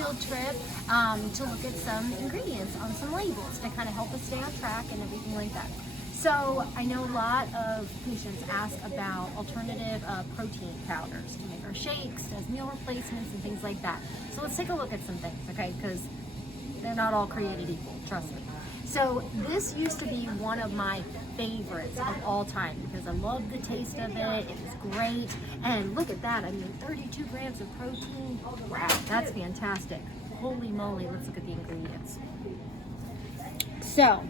field trip to look at some ingredients on some labels to kind of help us stay on track and everything like that. So I know a lot of patients ask about alternative protein powders to make our shakes, as meal replacements and things like that. So let's take a look at some things, okay? Because they're not all created equal, trust me. So this used to be one of my favorites of all time because I love the taste of it. It was great. And look at that. I mean, 32 grams of protein. Wow, that's fantastic. Holy moly, let's look at the ingredients. So,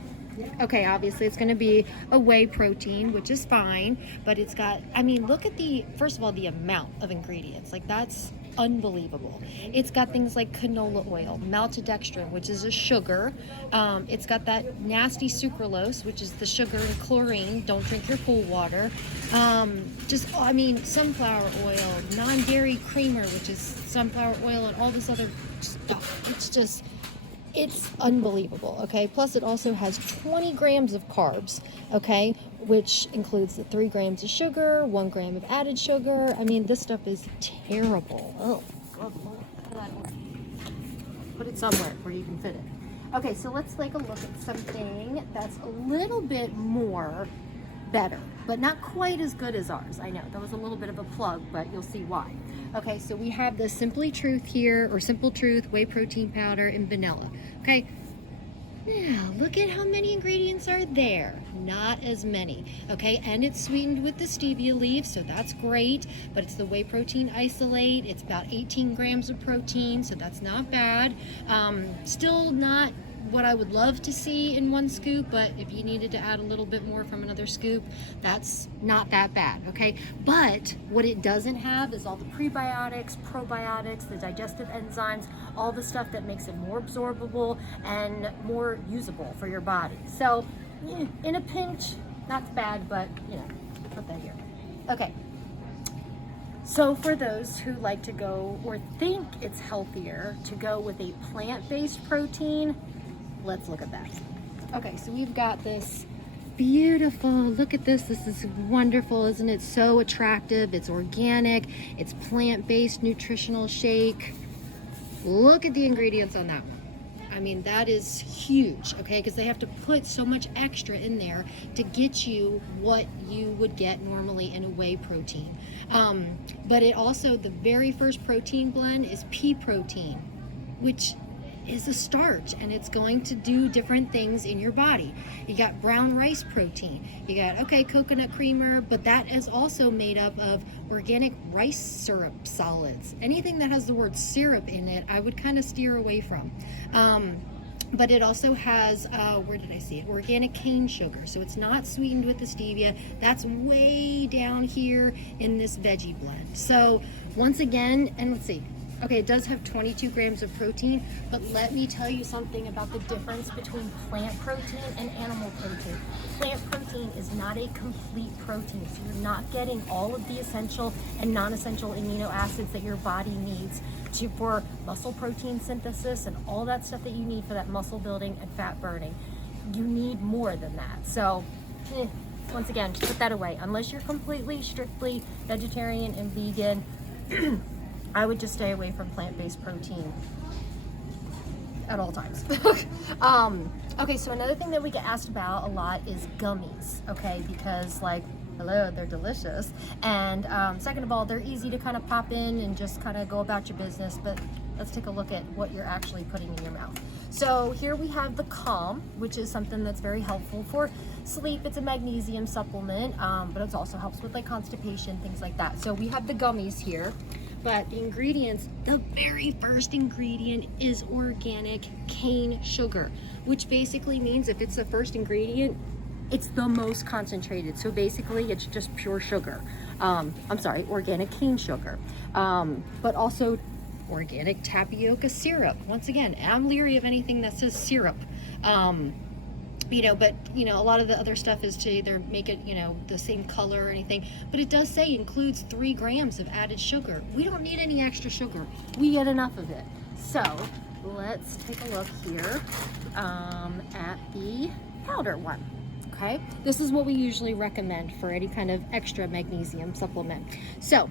okay, obviously it's going to be a whey protein, which is fine, but it's got, I mean, look at the, first of all, the amount of ingredients. Like, that's unbelievable. It's got things like canola oil, maltodextrin, which is a sugar. It's got that nasty sucralose, which is the sugar and chlorine. Don't drink your pool water. I mean, sunflower oil, non-dairy creamer, which is sunflower oil, and all this other stuff. It's unbelievable, okay? Plus it also has 20 grams of carbs, okay? Which includes the 3 grams of sugar, 1 gram of added sugar. I mean, this stuff is terrible. Oh, good Lord. Put it somewhere where you can fit it. Okay, so let's take a look at something that's a little bit more better, but not quite as good as ours. I know, that was a little bit of a plug, but you'll see why. Okay, so we have the Simply Truth here, or Simple Truth whey protein powder in vanilla. Okay, now look at how many ingredients are there. Not as many. Okay, and it's sweetened with the stevia leaves, so that's great, but it's the whey protein isolate. It's about 18 grams of protein, so that's not bad. Still not what I would love to see in one scoop, but if you needed to add a little bit more from another scoop, that's not that bad, okay? But what it doesn't have is all the prebiotics, probiotics, the digestive enzymes, all the stuff that makes it more absorbable and more usable for your body. So in a pinch, not bad, but you know, put that here. Okay. So for those who like to go or think it's healthier to go with a plant-based protein, let's look at that. Okay, so we've got this beautiful, look at this. This is wonderful, isn't it? So attractive. It's organic. It's plant-based nutritional shake. Look at the ingredients on that one. I mean, that is huge, okay? Because they have to put so much extra in there to get you what you would get normally in a whey protein. But it also, the very first protein blend is pea protein, which is a starch, and it's going to do different things in your body. You got brown rice protein, you got, okay, coconut creamer, but that is also made up of organic rice syrup solids. Anything that has the word syrup in it, I would kind of steer away from. But it also has, where did I see it? Organic cane sugar. So it's not sweetened with the stevia. That's way down here in this veggie blend. So once again, and let's see, okay, it does have 22 grams of protein, but let me tell you something about the difference between plant protein and animal protein. Plant protein is not a complete protein, so you're not getting all of the essential and non-essential amino acids that your body needs for muscle protein synthesis and all that stuff that you need for that muscle building and fat burning. You need more than that. So, once again, put that away. Unless you're completely, strictly vegetarian and vegan, I would just stay away from plant-based protein at all times. Okay, so another thing that we get asked about a lot is gummies, okay? Because, like, hello, they're delicious. And second of all, they're easy to kind of pop in and just kind of go about your business. But let's take a look at what you're actually putting in your mouth. So here we have the Calm, which is something that's very helpful for sleep. It's a magnesium supplement, but it also helps with like constipation, things like that. So we have the gummies here. But the ingredients, the very first ingredient is organic cane sugar, which basically means if it's the first ingredient, it's the most concentrated. So basically it's just pure sugar. Organic cane sugar. But also organic tapioca syrup. Once again, I'm leery of anything that says syrup. But a lot of the other stuff is to either make it, the same color or anything, but it does say includes 3 grams of added sugar. We don't need any extra sugar. We get enough of it. So let's take a look here at the powder one. Okay, this is what we usually recommend for any kind of extra magnesium supplement. So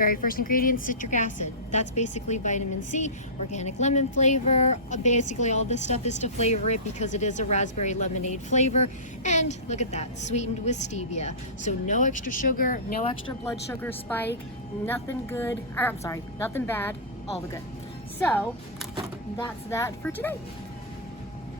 Very first ingredient, citric acid. That's basically vitamin C, organic lemon flavor. Basically all this stuff is to flavor it because it is a raspberry lemonade flavor. And look at that, sweetened with stevia. So no extra sugar, no extra blood sugar spike, nothing good, or I'm sorry, nothing bad, all the good. So that's that for today.